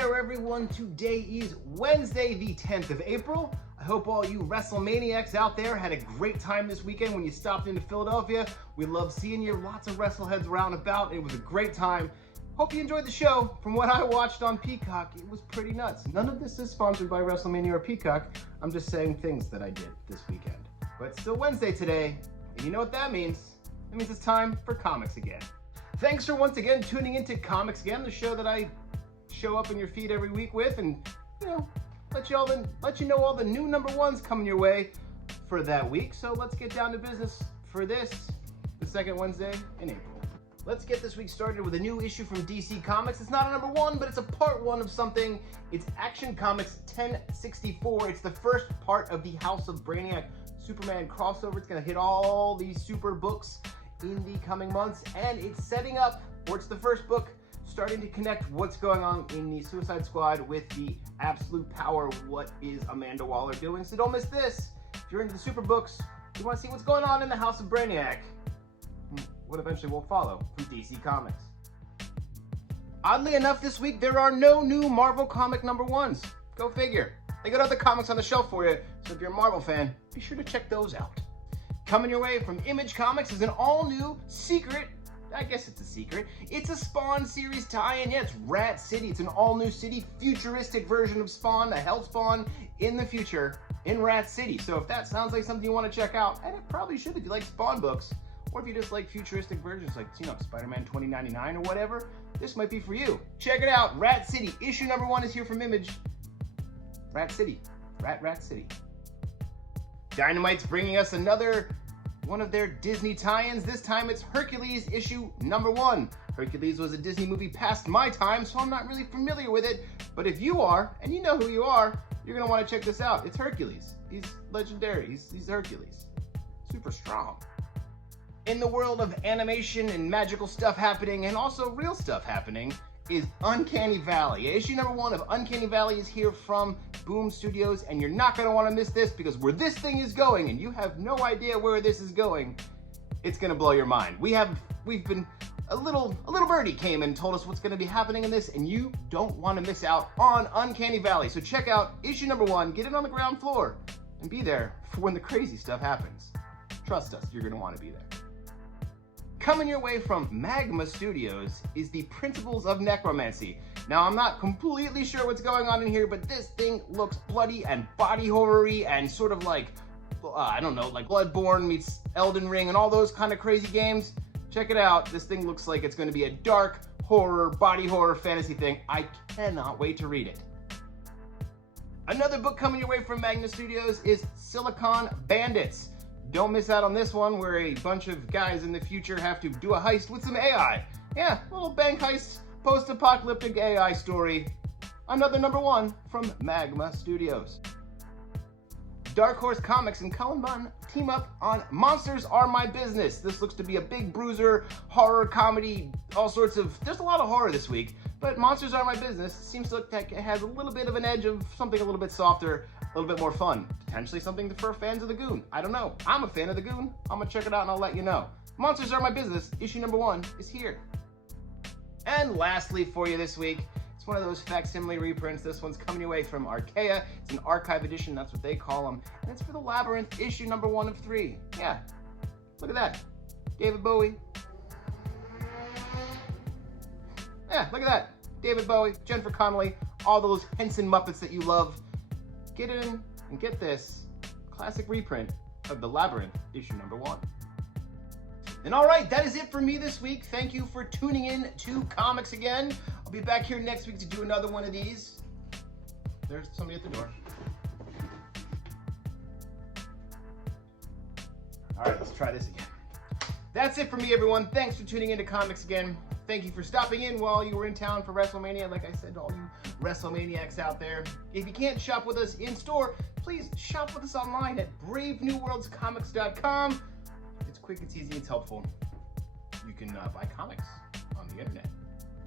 there, everyone. Today is Wednesday, the 10th of April. I hope all you Wrestlemaniacs out there had a great time this weekend when you stopped into Philadelphia. We love seeing you. Lots of wrestleheads around about. It was a great time. Hope you enjoyed the show. From what I watched on Peacock, it was pretty nuts. None of this is sponsored by Wrestlemania or Peacock. I'm just saying things that I did this weekend. But it's still Wednesday today, and you know what that means. That means it's time for Comics Again. Thanks for once again tuning into Comics Again, the show that I show up in your feed every week with, and let you know all the new number ones coming your way for that week. So let's get down to business for this, the second Wednesday in April. Let's get this week started with a new issue from DC Comics. It's not a number one, but it's a part one of something. It's Action Comics 1064. It's the first part of the House of Brainiac Superman crossover. It's going to hit all these super books in the coming months, and it's setting up, or it's the first book starting to connect what's going on in the Suicide Squad with the absolute power. What is Amanda Waller doing? So don't miss this. If you're into the super books, you want to see what's going on in the House of Brainiac, what eventually will follow from DC Comics. Oddly enough, this week there are no new Marvel comic number ones. Go figure. They got other comics on the shelf for you, so if you're a Marvel fan, be sure to check those out. Coming your way from Image Comics is an all-new secret, I guess it's a secret, it's a Spawn series tie-in. Yeah, it's Rat City. It's an all-new city, futuristic version of Spawn, a Hell Spawn in the future in Rat City. So if that sounds like something you want to check out, and it probably should if you like Spawn books, or if you just like futuristic versions like, Spider-Man 2099 or whatever, this might be for you. Check it out, Rat City. Issue number 1 is here from Image. Rat City. Rat City. Dynamite's bringing us another one of their Disney tie-ins. This time it's Hercules issue number 1. Hercules was a Disney movie past my time, so I'm not really familiar with it. But if you are, and you know who you are, you're going to want to check this out. It's Hercules. He's legendary. He's Hercules. Super strong. In the world of animation and magical stuff happening, and also real stuff happening, is Uncanny Valley. Issue number 1 of Uncanny Valley is here from Boom Studios, and you're not going to want to miss this, because where this thing is going, and you have no idea where this is going, it's going to blow your mind. We've been a little birdie came and told us what's going to be happening in this, and you don't want to miss out on Uncanny Valley. So check out issue number 1, get it on the ground floor, and be there for when the crazy stuff happens. Trust us, you're going to want to be there. Coming your way from Magma Studios is the Principles of Necromancy. Now, I'm not completely sure what's going on in here, but this thing looks bloody and body horror-y and sort of like, like Bloodborne meets Elden Ring and all those kind of crazy games. Check it out. This thing looks like it's going to be a dark horror, body horror fantasy thing. I cannot wait to read it. Another book coming your way from Magma Studios is Silicon Bandits. Don't miss out on this one, where a bunch of guys in the future have to do a heist with some AI. Yeah, a little bank heist, post-apocalyptic AI story. Another number 1 from Magma Studios. Dark Horse Comics and Cullen Bunn team up on Monsters Are My Business. This looks to be a big bruiser, horror, comedy, all sorts of... There's a lot of horror this week, but Monsters Are My Business seems to look like it has a little bit of an edge of something a little bit softer, a little bit more fun. Potentially something for fans of the Goon. I don't know. I'm a fan of the Goon. I'm gonna check it out and I'll let you know. Monsters Are My Business, issue number 1 is here. And lastly for you this week, it's one of those facsimile reprints. This one's coming your way from Archaea. It's an archive edition, that's what they call them. And it's for the Labyrinth, issue number 1 of 3. Yeah, look at that. David Bowie. Yeah, look at that. David Bowie, Jennifer Connelly, all those Henson Muppets that you love. Get in and get this classic reprint of the Labyrinth, issue number 1. And all right, that is it for me this week. Thank you for tuning in to Comics Again. I'll be back here next week to do another one of these. There's somebody at the door. All right, let's try this again. That's it for me, everyone. Thanks for tuning in to Comics Again. Thank you for stopping in while you were in town for Wrestlemania. Like I said to all you Wrestlemaniacs out there, if you can't shop with us in store, please shop with us online at bravenewworldscomics.com. It's quick, it's easy, it's helpful. You can buy comics on the internet.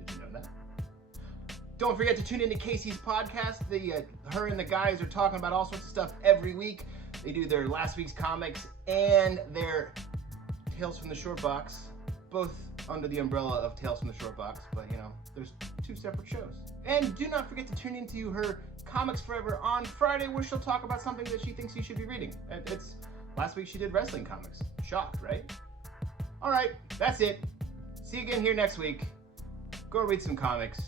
Did you know that? Don't forget to tune into Casey's podcast. Her and the guys are talking about all sorts of stuff every week. They do their last week's comics and their Tales from the Short Box. Both under the umbrella of Tales from the Short Box, but you know, there's 2 separate shows. And do not forget to tune into her Comics Forever on Friday, where she'll talk about something that she thinks you should be reading. And last week she did wrestling comics. Shocked, right? All right, that's it. See you again here next week. Go read some comics.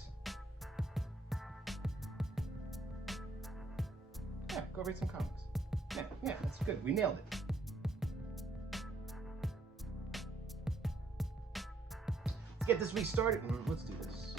Yeah, go read some comics. Yeah, that's good. We nailed it. Let's get this week started. Let's do this.